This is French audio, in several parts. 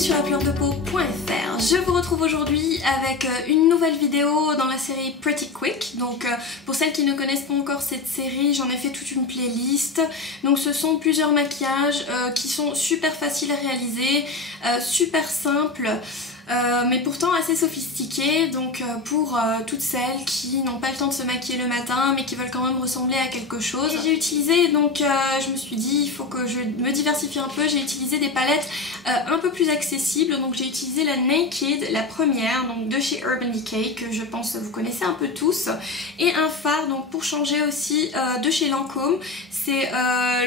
sur apluredepeau.fr. Je vous retrouve aujourd'hui avec une nouvelle vidéo dans la série Pretty Quick. Donc pour celles qui ne connaissent pas encore cette série, j'en ai fait toute une playlist. Donc ce sont plusieurs maquillages qui sont super faciles à réaliser, super simples. Mais pourtant assez sophistiquées, donc pour toutes celles qui n'ont pas le temps de se maquiller le matin mais qui veulent quand même ressembler à quelque chose. J'ai utilisé, donc je me suis dit il faut que je me diversifie un peu, j'ai utilisé des palettes un peu plus accessibles. Donc j'ai utilisé la Naked, la première, donc de chez Urban Decay, que je pense vous connaissez un peu tous, et un fard donc pour changer aussi de chez Lancôme. C'est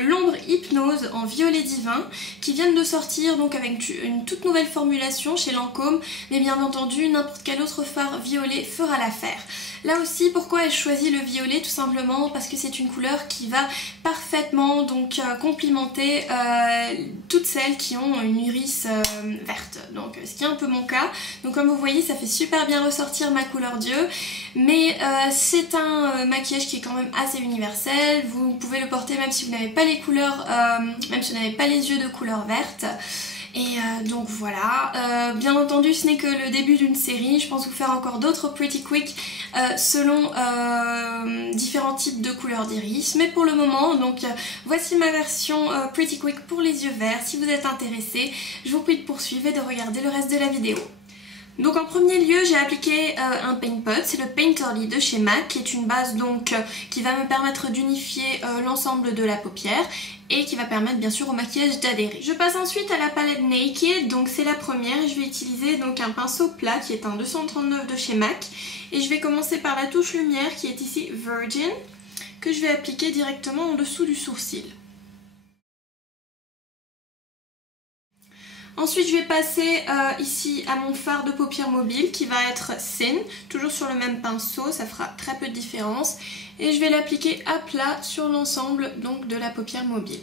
l'ombre Hypnose en violet divin qui viennent de sortir donc avec une toute nouvelle formulation chez Lancôme, mais bien entendu n'importe quel autre fard violet fera l'affaire. Là aussi, pourquoi ai je choisi le violet? Tout simplement parce que c'est une couleur qui va parfaitement donc complimenter toutes celles qui ont une iris verte, donc ce qui est un peu mon cas. Donc comme vous voyez, ça fait super bien ressortir ma couleur d'yeux, mais c'est un maquillage qui est quand même assez universel. Vous pouvez le porter même si vous n'avez pas les couleurs, même si vous n'avez pas les yeux de couleur verte. Et donc voilà, bien entendu ce n'est que le début d'une série, je pense vous faire encore d'autres Pretty Quick selon différents types de couleurs d'iris. Mais pour le moment, donc voici ma version Pretty Quick pour les yeux verts. Si vous êtes intéressé, je vous prie de poursuivre et de regarder le reste de la vidéo. Donc en premier lieu, j'ai appliqué un paint pot, c'est le Painterly de chez MAC, qui est une base donc qui va me permettre d'unifier l'ensemble de la paupière et qui va permettre bien sûr au maquillage d'adhérer. Je passe ensuite à la palette Naked, donc c'est la première, et je vais utiliser donc un pinceau plat qui est un 239 de chez MAC, et je vais commencer par la touche lumière qui est ici Virgin, que je vais appliquer directement en dessous du sourcil. Ensuite, je vais passer ici à mon fard de paupières mobile qui va être Sin, toujours sur le même pinceau, ça fera très peu de différence. Et je vais l'appliquer à plat sur l'ensemble donc de la paupière mobile.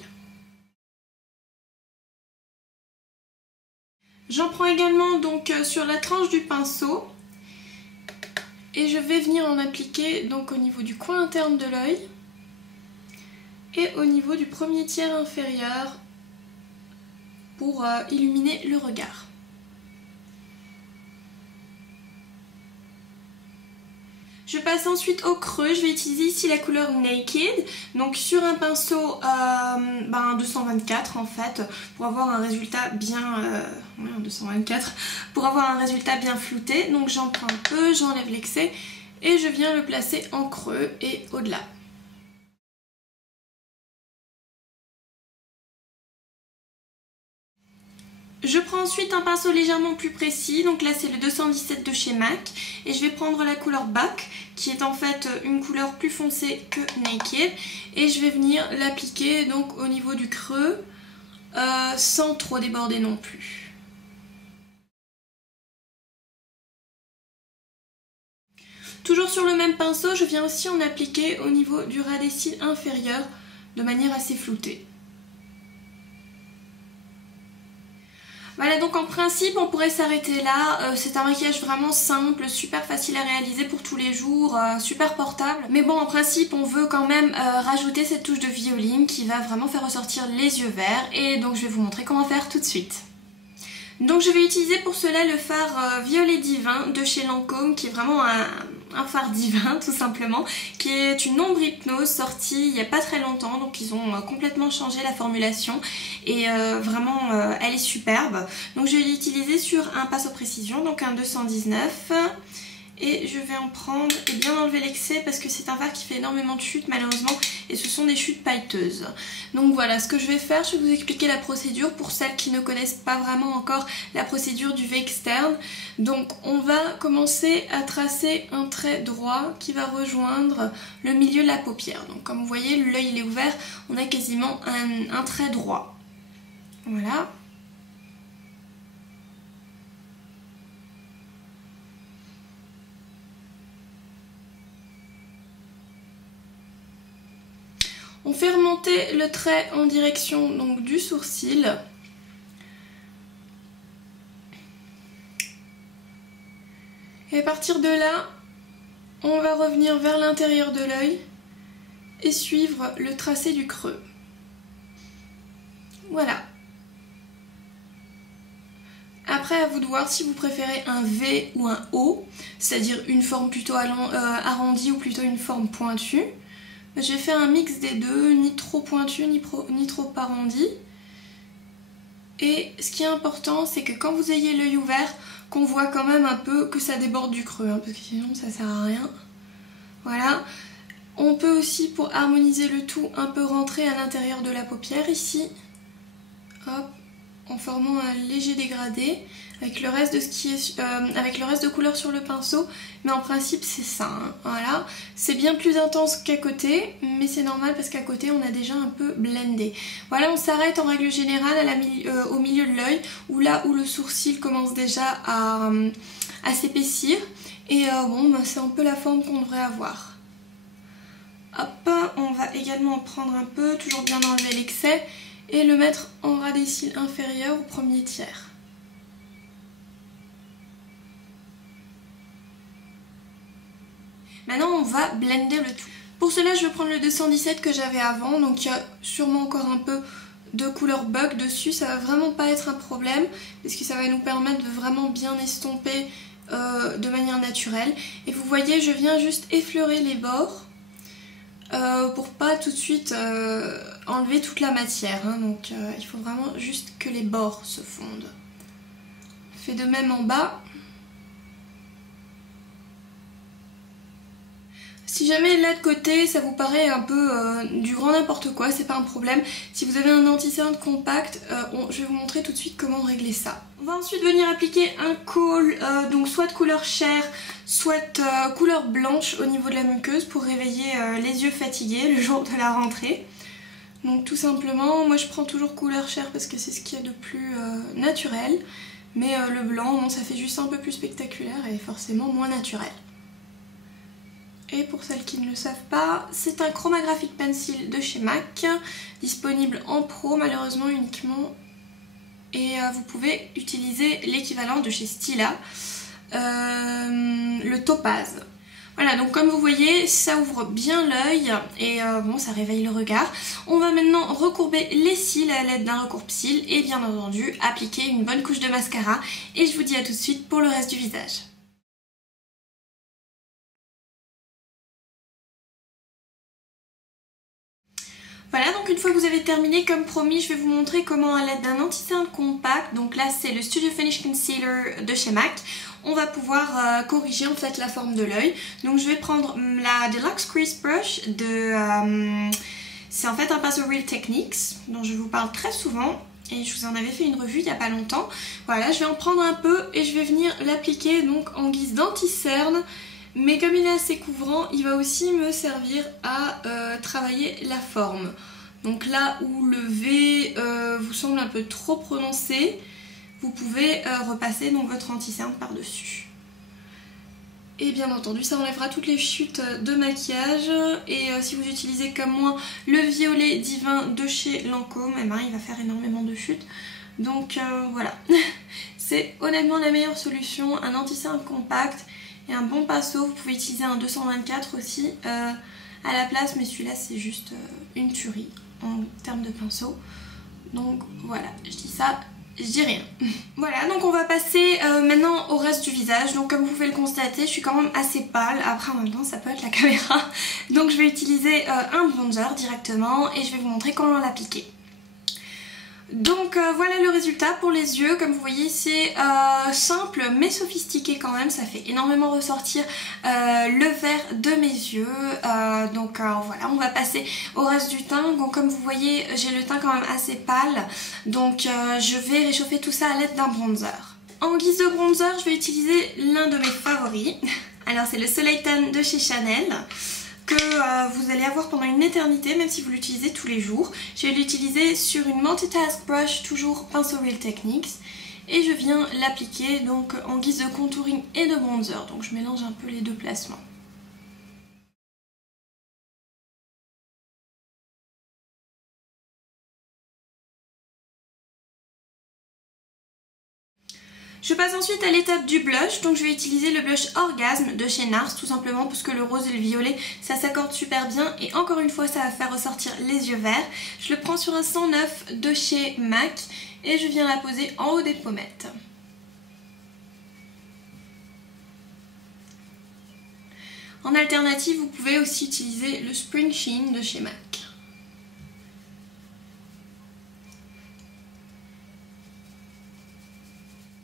J'en prends également donc sur la tranche du pinceau et je vais venir en appliquer donc au niveau du coin interne de l'œil et au niveau du premier tiers inférieur pour illuminer le regard. Je passe ensuite au creux, je vais utiliser ici la couleur Naked, donc sur un pinceau 224 en fait, pour avoir un résultat bien... 224, pour avoir un résultat bien flouté. Donc j'en prends un peu, j'enlève l'excès et je viens le placer en creux et au-delà. Je prends ensuite un pinceau légèrement plus précis, donc là c'est le 217 de chez MAC, et je vais prendre la couleur Back, qui est en fait une couleur plus foncée que Naked, et je vais venir l'appliquer donc au niveau du creux, sans trop déborder non plus. Toujours sur le même pinceau, je viens aussi en appliquer au niveau du ras des cils inférieur, de manière assez floutée. Voilà, donc en principe on pourrait s'arrêter là, c'est un maquillage vraiment simple, super facile à réaliser pour tous les jours, super portable. Mais bon, en principe on veut quand même rajouter cette touche de violine qui va vraiment faire ressortir les yeux verts, et donc je vais vous montrer comment faire tout de suite. Donc je vais utiliser pour cela le fard violet divin de chez Lancôme, qui est vraiment un fard divin tout simplement, qui est une ombre hypnose sortie il n'y a pas très longtemps, donc ils ont complètement changé la formulation et vraiment elle est superbe. Donc je vais l'utiliser sur un pinceau précision, donc un 219, et je vais en prendre et bien enlever l'excès parce que c'est un fard qui fait énormément de chutes malheureusement, et ce sont des chutes pailleteuses. Donc voilà, ce que je vais faire, je vais vous expliquer la procédure pour celles qui ne connaissent pas vraiment encore la procédure du V externe. Donc on va commencer à tracer un trait droit qui va rejoindre le milieu de la paupière. Donc comme vous voyez, l'œil il est ouvert, on a quasiment un trait droit. Voilà. On fait remonter le trait en direction donc du sourcil. Et à partir de là, on va revenir vers l'intérieur de l'œil et suivre le tracé du creux. Voilà. Après, à vous de voir si vous préférez un V ou un O, c'est-à-dire une forme plutôt arrondie ou plutôt une forme pointue. J'ai fait un mix des deux, ni trop pointu ni trop arrondi. Et ce qui est important, c'est que quand vous ayez l'œil ouvert, qu'on voit quand même un peu que ça déborde du creux, hein, parce que sinon ça sert à rien. Voilà. On peut aussi, pour harmoniser le tout, un peu rentrer à l'intérieur de la paupière ici. Hop, en formant un léger dégradé avec le reste de avec le reste de couleur sur le pinceau, mais en principe c'est ça, hein, voilà. C'est bien plus intense qu'à côté, mais c'est normal parce qu'à côté on a déjà un peu blendé. Voilà, on s'arrête en règle générale au milieu de l'œil, là où le sourcil commence déjà à s'épaissir, et bon, bah, c'est un peu la forme qu'on devrait avoir. Hop, on va également en prendre un peu, toujours bien enlever l'excès, et le mettre en ras des cils inférieurs au premier tiers. Maintenant on va blender le tout. Pour cela je vais prendre le 217 que j'avais avant, donc il y a sûrement encore un peu de couleur bug dessus, ça va vraiment pas être un problème parce que ça va nous permettre de vraiment bien estomper de manière naturelle. Et vous voyez, je viens juste effleurer les bords pour pas tout de suite enlever toute la matière, hein. Donc il faut vraiment juste que les bords se fondent. Je fais de même en bas. Si jamais là de côté ça vous paraît un peu du grand n'importe quoi, c'est pas un problème. Si vous avez un anti-cerne compact, je vais vous montrer tout de suite comment régler ça. On va ensuite venir appliquer un kohl, donc soit de couleur chair, soit couleur blanche au niveau de la muqueuse pour réveiller les yeux fatigués le jour de la rentrée. Donc tout simplement, moi je prends toujours couleur chair parce que c'est ce qu'il y a de plus naturel. Mais le blanc, bon, ça fait juste un peu plus spectaculaire et forcément moins naturel. Et pour celles qui ne le savent pas, c'est un Chromographic Pencil de chez MAC, disponible en pro malheureusement uniquement. Et vous pouvez utiliser l'équivalent de chez Stila, le Topaz. Voilà, donc comme vous voyez, ça ouvre bien l'œil et bon, ça réveille le regard. On va maintenant recourber les cils à l'aide d'un recourbe-cils et bien entendu appliquer une bonne couche de mascara. Et je vous dis à tout de suite pour le reste du visage. Voilà, donc une fois que vous avez terminé, comme promis, je vais vous montrer comment à l'aide d'un anti-cerne compact, donc là c'est le Studio Finish Concealer de chez MAC, on va pouvoir corriger en fait la forme de l'œil. Donc je vais prendre la Deluxe Crease Brush c'est en fait un pinceau Real Techniques dont je vous parle très souvent et je vous en avais fait une revue il n'y a pas longtemps. Voilà, je vais en prendre un peu et je vais venir l'appliquer donc en guise d'anti-cerne. Mais comme il est assez couvrant, il va aussi me servir à travailler la forme. Donc là où le V vous semble un peu trop prononcé, vous pouvez repasser donc votre anti-cerne par-dessus. Et bien entendu, ça enlèvera toutes les chutes de maquillage. Et si vous utilisez comme moi le violet divin de chez Lancôme, eh ben, il va faire énormément de chutes. Donc voilà, c'est honnêtement la meilleure solution, un anti-cerne compact. Et un bon pinceau, vous pouvez utiliser un 224 aussi à la place, mais celui-là c'est juste une tuerie en termes de pinceau. Donc voilà, je dis ça, je dis rien. Voilà, donc on va passer maintenant au reste du visage. Donc comme vous pouvez le constater, je suis quand même assez pâle. Après en même temps ça peut être la caméra. Donc je vais utiliser un bronzer directement et je vais vous montrer comment l'appliquer. Donc voilà le résultat pour les yeux. Comme vous voyez, c'est simple mais sophistiqué quand même, ça fait énormément ressortir le vert de mes yeux. Donc voilà, on va passer au reste du teint. Donc comme vous voyez, j'ai le teint quand même assez pâle, donc je vais réchauffer tout ça à l'aide d'un bronzer. En guise de bronzer, je vais utiliser l'un de mes favoris. Alors c'est le Soleil Tan de chez Chanel, que vous allez avoir pendant une éternité même si vous l'utilisez tous les jours. Je vais l'utiliser sur une multitask brush, toujours pinceau Real Techniques, et je viens l'appliquer donc en guise de contouring et de bronzer. Donc je mélange un peu les deux placements. Je passe ensuite à l'étape du blush, donc je vais utiliser le blush Orgasme de chez NARS, tout simplement parce que le rose et le violet ça s'accorde super bien et encore une fois ça va faire ressortir les yeux verts. Je le prends sur un 109 de chez MAC et je viens la poser en haut des pommettes. En alternative, vous pouvez aussi utiliser le Spring Sheen de chez MAC.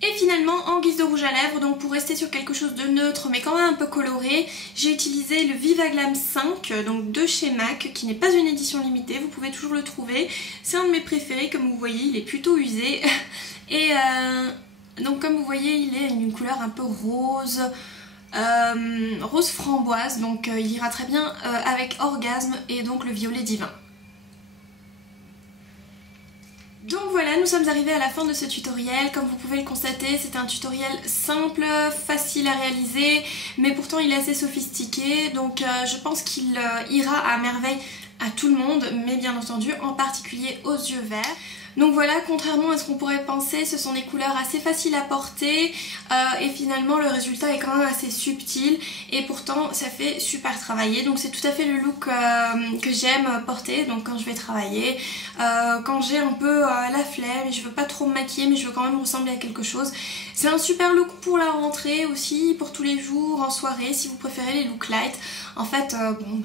Et finalement, en guise de rouge à lèvres, donc pour rester sur quelque chose de neutre mais quand même un peu coloré, j'ai utilisé le Viva Glam 5, donc de chez MAC, qui n'est pas une édition limitée, vous pouvez toujours le trouver. C'est un de mes préférés, comme vous voyez, il est plutôt usé. Et donc comme vous voyez, il est une couleur un peu rose, rose framboise, donc il ira très bien avec Orgasme et donc le violet divin. Donc voilà, nous sommes arrivés à la fin de ce tutoriel. Comme vous pouvez le constater, c'est un tutoriel simple, facile à réaliser, mais pourtant il est assez sophistiqué, donc je pense qu'il ira à merveille à tout le monde, mais bien entendu en particulier aux yeux verts. Donc voilà, contrairement à ce qu'on pourrait penser, ce sont des couleurs assez faciles à porter et finalement le résultat est quand même assez subtil et pourtant ça fait super travailler. Donc c'est tout à fait le look que j'aime porter, donc quand je vais travailler, quand j'ai un peu la flemme et je veux pas trop me maquiller mais je veux quand même ressembler à quelque chose. C'est un super look pour la rentrée aussi, pour tous les jours, en soirée, si vous préférez les looks light. En fait, bon,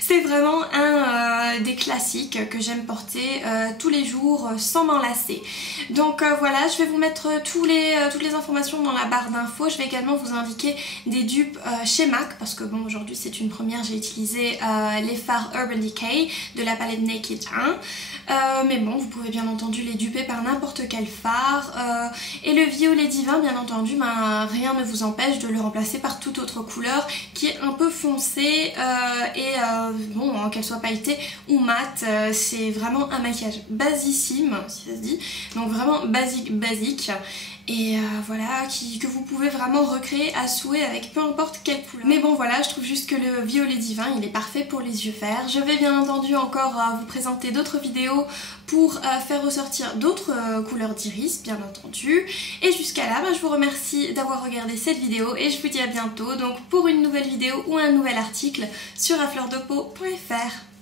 c'est vraiment un des classiques que j'aime porter tous les jours sans m'en lasser. Donc voilà, je vais vous mettre toutes les informations dans la barre d'infos. Je vais également vous indiquer des dupes chez MAC parce que bon, aujourd'hui c'est une première, j'ai utilisé les fards Urban Decay de la palette Naked 1. Mais bon, vous pouvez bien entendu les duper par n'importe quel fard. Et le violet divin, bien entendu, ben, rien ne vous empêche de le remplacer par toute autre couleur qui est un peu foncée bon, qu'elle soit pailletée ou mate, c'est vraiment un maquillage basissime, si ça se dit, donc vraiment basique. Et voilà, que vous pouvez vraiment recréer à souhait avec peu importe quelle couleur. Mais bon voilà, je trouve juste que le violet divin, il est parfait pour les yeux verts. Je vais bien entendu encore vous présenter d'autres vidéos pour faire ressortir d'autres couleurs d'iris, bien entendu. Et jusqu'à là, je vous remercie d'avoir regardé cette vidéo et je vous dis à bientôt donc pour une nouvelle vidéo ou un nouvel article sur afleurdepeau.fr.